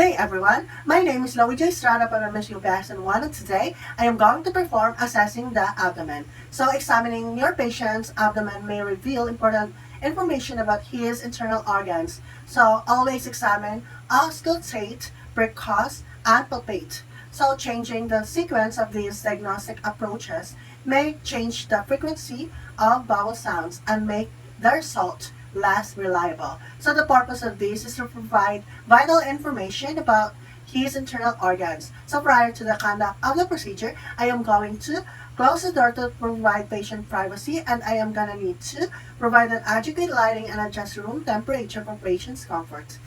day everyone, my name is Loie J. Estrada from MSU Basin 1 and today I am going to perform assessing the abdomen. So examining your patient's abdomen may reveal important information about his internal organs. So always examine, auscultate, percuss, and palpate. So changing the sequence of these diagnostic approaches may change the frequency of bowel sounds and make the result less reliable. So the purpose of this is to provide vital information about his internal organs. So prior to the conduct of the procedure, I am going to close the door to provide patient privacy, and I am gonna need to provide an adequate lighting and adjust room temperature for patient's comfort.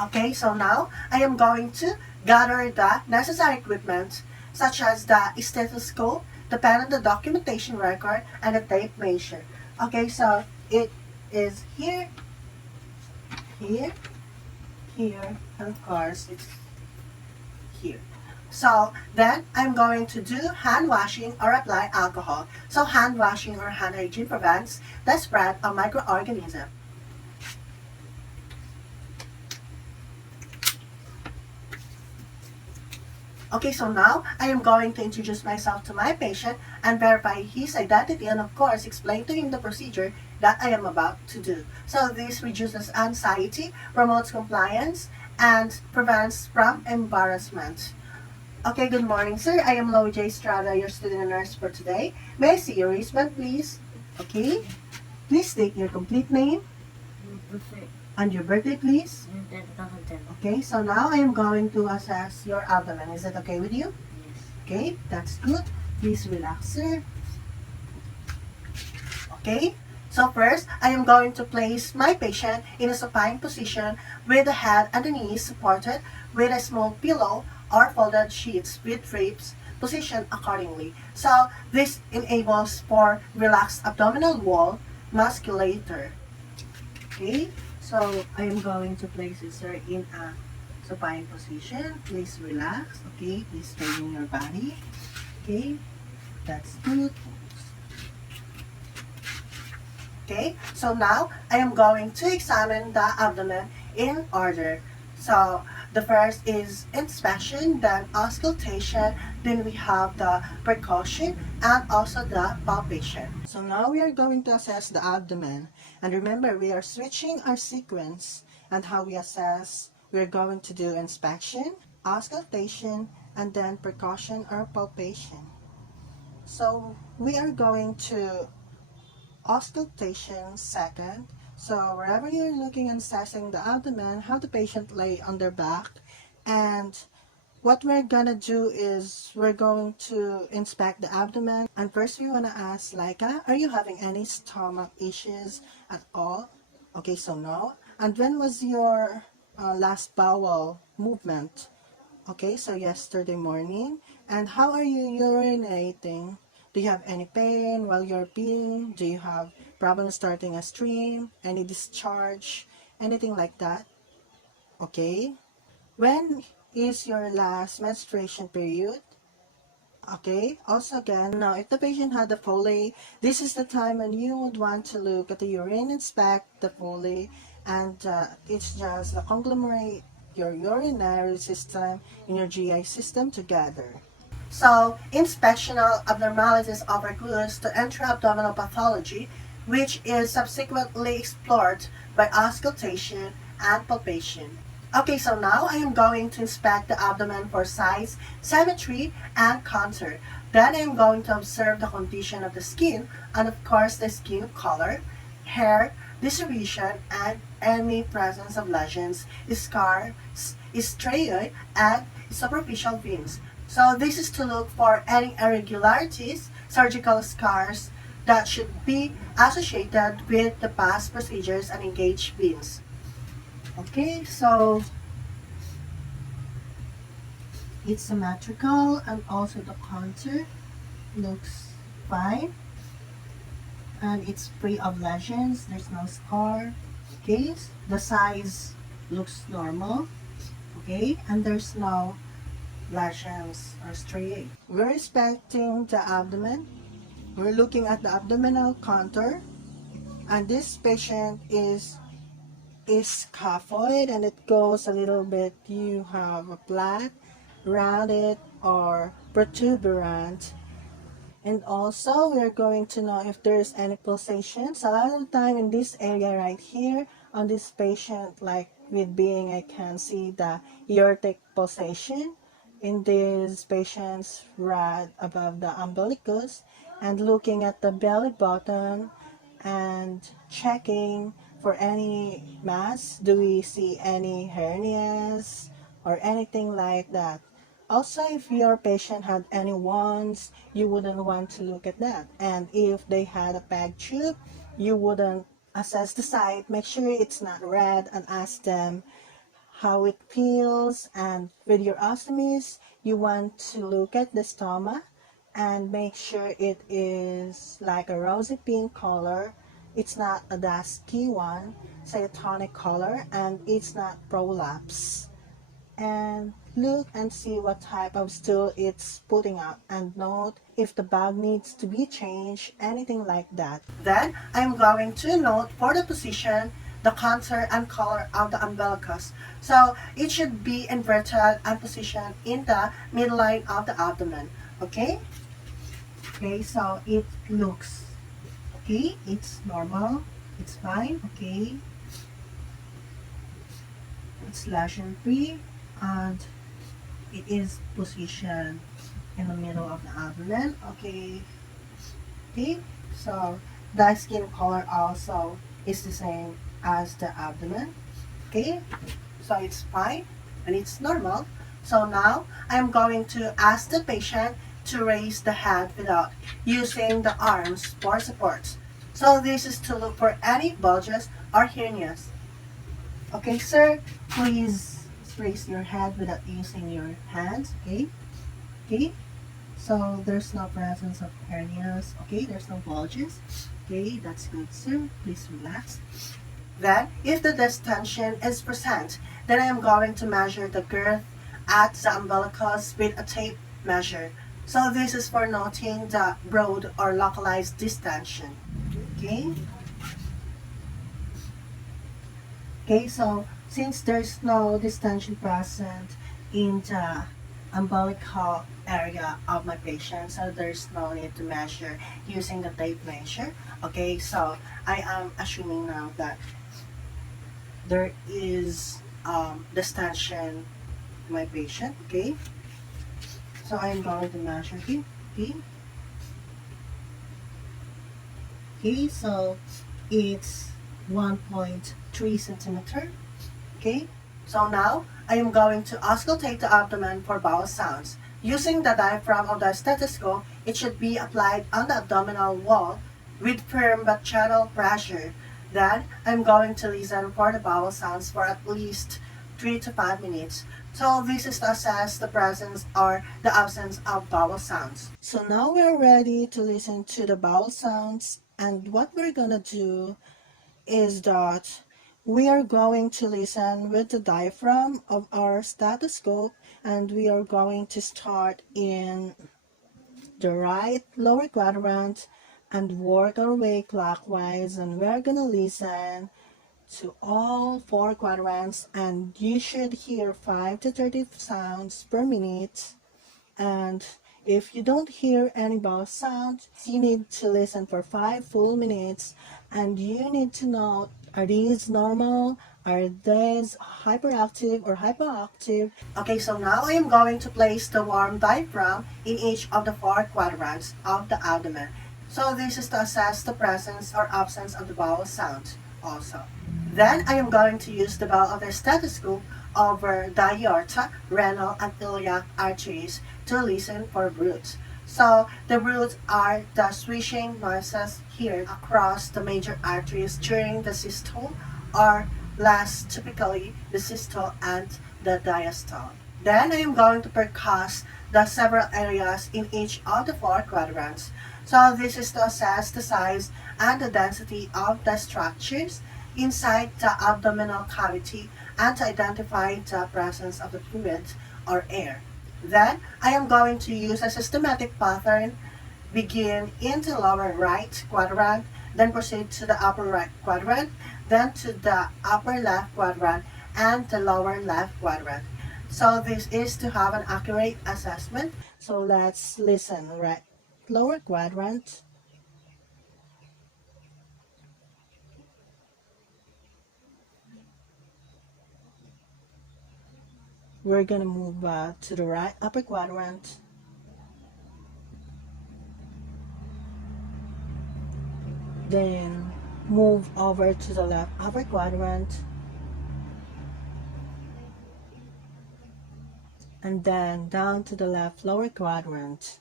Okay, so now I am going to gather the necessary equipment such as the stethoscope, the pen and the documentation record, and the tape measure. Okay, so it is here, here, here, and of course it's here. So then I'm going to do hand washing or apply alcohol. So hand washing or hand hygiene prevents the spread of microorganisms. Okay, so now I am going to introduce myself to my patient and verify his identity and of course explain to him the procedure that I am about to do. So this reduces anxiety, promotes compliance, and prevents from embarrassment. Okay, good morning sir. I am Loie J. Estrada, your student nurse for today. May I see your wristband please? Okay. Please state your complete name and your birthday please. Okay, so now I am going to assess your abdomen. Is that okay with you? Yes. Okay, that's good. Please relax, sir. Okay, so first, I am going to place my patient in a supine position with the head and the knees supported with a small pillow or folded sheets with drapes positioned accordingly. So this enables for relaxed abdominal wall musculature. Okay. So, I am going to place it, sir, in a supine position. Please relax, okay? Please straighten your body, okay? That's good. Okay, so now, I am going to examine the abdomen in order. So, the first is inspection, then auscultation, then we have the percussion, and also the palpation. So now we are going to assess the abdomen. And remember, we are switching our sequence and how we assess. We're going to do inspection, auscultation, and then percussion or palpation. So we are going to auscultation second. So wherever you're looking and assessing the abdomen, how the patient lay on their back, and what we're gonna do is we're going to inspect the abdomen. And first we wanna ask Laika, are you having any stomach issues at all? Okay, so no. And when was your last bowel movement? Okay, so yesterday morning. And how are you urinating? Do you have any pain while you're peeing? Do you have problems starting a stream? Any discharge? Anything like that? Okay. When is your last menstruation period? Okay. Also again, now if the patient had a Foley, this is the time when you would want to look at the urine, inspect the Foley, and it's just a conglomerate your urinary system and your GI system together. So, inspectional abnormalities offer clues to intra-abdominal pathology, which is subsequently explored by auscultation and palpation. Okay, so now I am going to inspect the abdomen for size, symmetry, and contour. Then I am going to observe the condition of the skin, and of course the skin color, hair, distribution, and any presence of lesions, scars, striae, and superficial veins. So this is to look for any irregularities, surgical scars that should be associated with the past procedures and engaged veins. Okay, so it's symmetrical and also the contour looks fine. And it's free of lesions, there's no scar. Okay, the size looks normal. Okay, and there's no lesions or striae. We're inspecting the abdomen. We're looking at the abdominal contour. And this patient is scaphoid, and it goes a little bit, you have a flat, rounded, or protuberant. And also, we're going to know if there's any pulsations. A lot of the time in this area right here, on this patient, like with being, I can see the aortic pulsation in these patients right above the umbilicus, and looking at the belly button and checking for any mass. Do we see any hernias or anything like that? Also, if your patient had any wounds, you wouldn't want to look at that. And if they had a PEG tube, you wouldn't assess the site, make sure it's not red, and ask them how it feels. And with your ostomies, you want to look at the stoma and make sure it is like a rosy pink color. It's not a dusky one, cytonic color, and it's not prolapse. And look and see what type of stool it's putting out, and note if the bag needs to be changed, anything like that. Then I'm going to note for the position, the contour and color of the umbilicus. So it should be inverted and positioned in the midline of the abdomen. Okay? Okay, so it looks okay, it's normal, it's fine, okay. It's lesion free, and it is positioned in the middle of the abdomen. Okay. Okay. So the skin color also is the same as the abdomen. Okay. So it's fine and it's normal. So now I'm going to ask the patient to raise the head without using the arms for support. So this is to look for any bulges or hernias. Okay, sir, please raise your head without using your hands. Okay. Okay. So there's no presence of hernias. Okay, there's no bulges. Okay, that's good, sir. Please relax. Then, if the distension is present, then I am going to measure the girth at the umbilicus with a tape measure. So this is for noting the broad or localized distension. Okay. Okay, so since there's no distension present in the umbilical area of my patient, so there's no need to measure using the tape measure. Okay, so I am assuming now that there is distension in my patient. Okay, so I'm going to measure him. Okay, okay, so it's 1.3 centimeter. Okay, so now I am going to auscultate the abdomen for bowel sounds. Using the diaphragm of the stethoscope, it should be applied on the abdominal wall with firm but gentle pressure. Then I'm going to listen for the bowel sounds for at least 3 to 5 minutes. So this is to assess the presence or the absence of bowel sounds. So now we're ready to listen to the bowel sounds, and what we're gonna do is that we are going to listen with the diaphragm of our stethoscope, and we are going to start in the right lower quadrant and work our way clockwise, and we're gonna listen to all 4 quadrants, and you should hear 5 to 30 sounds per minute. And if you don't hear any bowel sound, you need to listen for 5 full minutes, and you need to know, are these normal? Are these hyperactive or hypoactive? Okay, so now I am going to place the warm diaphragm in each of the 4 quadrants of the abdomen. So this is to assess the presence or absence of the bowel sound also. Then I am going to use the bell of the stethoscope over the aorta, renal, and iliac arteries to listen for bruits. So the bruits are the swishing noises heard across the major arteries during the systole, or less typically the systole and the diastole. Then I am going to percuss the several areas in each of the 4 quadrants. So this is to assess the size and the density of the structures inside the abdominal cavity and to identify the presence of the fluid or air. Then I am going to use a systematic pattern. Begin in the lower right quadrant, then proceed to the upper right quadrant, then to the upper left quadrant, and the lower left quadrant. So this is to have an accurate assessment. So let's listen. Right, lower quadrant. We're gonna move to the right upper quadrant. Then move over to the left upper quadrant. And then down to the left lower quadrant.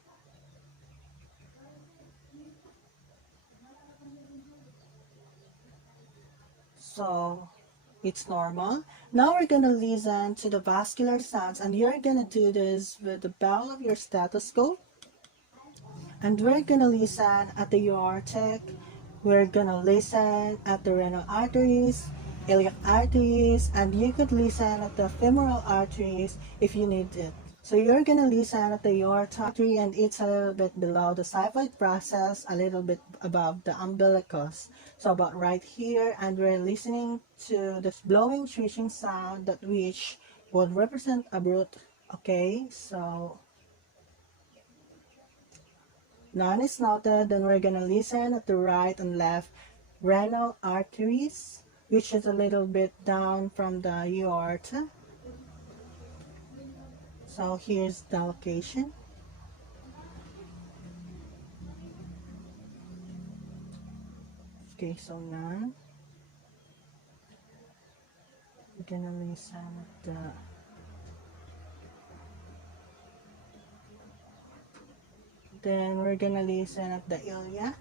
So it's normal. Now we're gonna listen to the vascular sounds, and you're gonna do this with the barrel of your stethoscope. And we're gonna listen at the aortic. We're gonna listen at the renal arteries, iliac arteries, and you could listen at the femoral arteries if you need it. So you're gonna listen at the aorta artery, and it's a little bit below the xiphoid process, a little bit above the umbilicus. So about right here, and we're listening to this blowing, swishing sound that which would represent a root. Okay, so none is noted, then we're gonna listen at the right and left renal arteries, which is a little bit down from the aorta. So here's the location. Okay, so none. We're gonna listen at the then we're gonna listen at the iliac.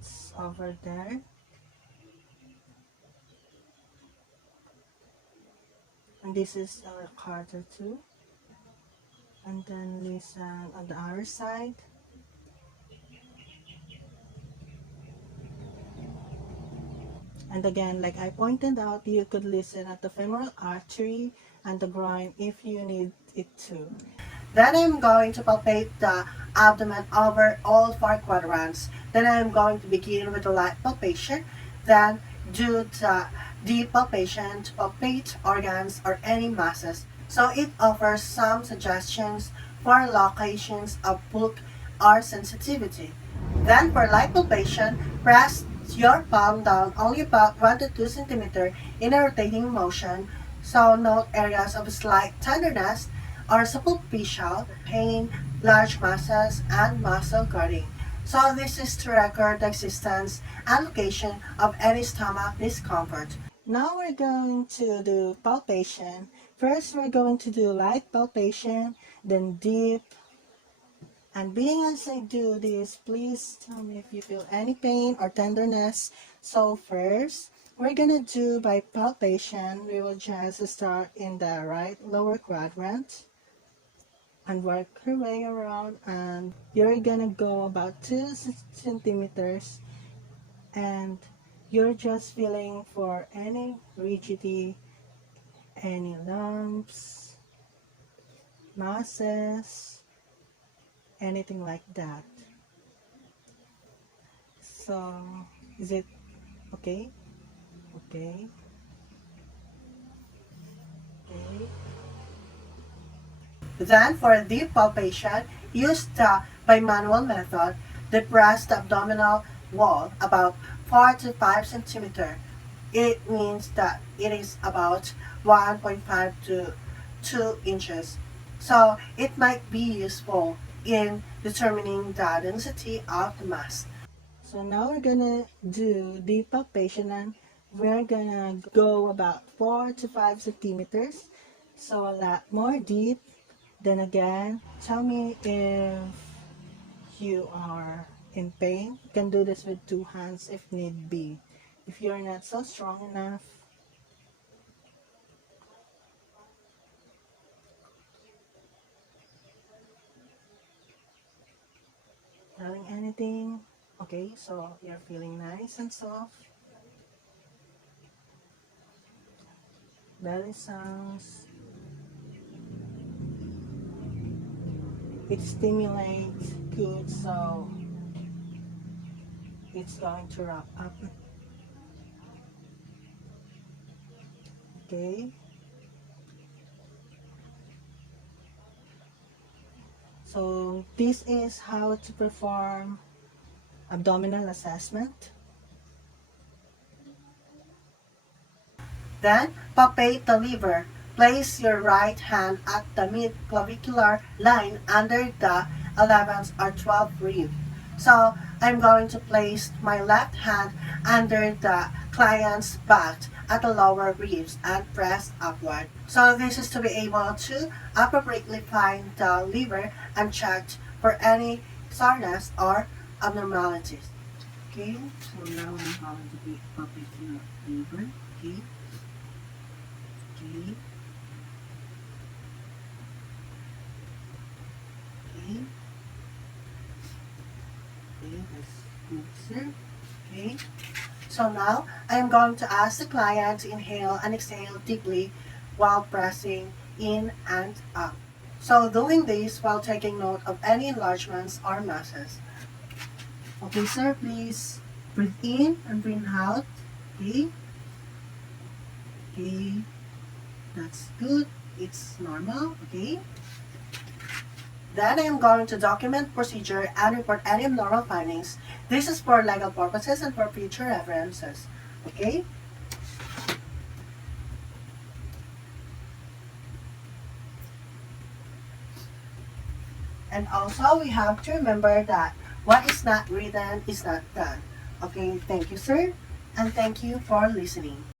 It's over there. And this is iliac artery too. And then listen on the other side. And again, like I pointed out, you could listen at the femoral artery and the groin if you need it to. Then I'm going to palpate the abdomen over all four quadrants. Then I'm going to begin with the light palpation. Then do the deep palpation to palpate organs or any masses. So it offers some suggestions for locations of bulk or sensitivity. Then for light palpation, press your palm down only about 1 to 2 centimeters in a rotating motion. So note areas of slight tenderness or superficial pain, large masses, and muscle guarding. So this is to record the existence and location of any stomach discomfort. Now we're going to do palpation. First, we're going to do light palpation, then deep. And being as I do this, please tell me if you feel any pain or tenderness. So first, we're gonna do by palpation. We will just start in the right lower quadrant and work your way around, and you're gonna go about 2 centimeters, and you're just feeling for any rigidity, any lumps, masses, anything like that. So is it okay? Okay. Okay. Then for deep palpation, use the bimanual method. Depress the abdominal wall about 4 to 5 centimeters. It means that it is about 1.5 to 2 inches. So it might be useful in determining the density of the mass. So now we're gonna do deep palpation, and we're gonna go about 4 to 5 centimeters. So a lot more deep. Then again, tell me if you are in pain. You can do this with 2 hands if need be. If you're not so strong enough, feeling anything. Okay, so you're feeling nice and soft. Belly sounds. It stimulates good, so it's going to wrap up. Okay. So this is how to perform abdominal assessment. Then, palpate the liver. Place your right hand at the mid-clavicular line under the 11th or 12th rib. So, I'm going to place my left hand under the client's back at the lower ribs and press upward. So, this is to be able to appropriately find the liver and check for any soreness or abnormalities. Okay, so now I'm going to be palpating the liver. Okay. Okay. Okay. Okay, that's good, sir. Okay. So now, I am going to ask the client to inhale and exhale deeply while pressing in and up. So doing this while taking note of any enlargements or masses. Okay, sir, please breathe in and breathe out. Okay. Okay. That's good. It's normal. Okay. Then I am going to document procedure and report any abnormal findings. This is for legal purposes and for future references. Okay? And also, we have to remember that what is not written is not done. Okay, thank you, sir. And thank you for listening.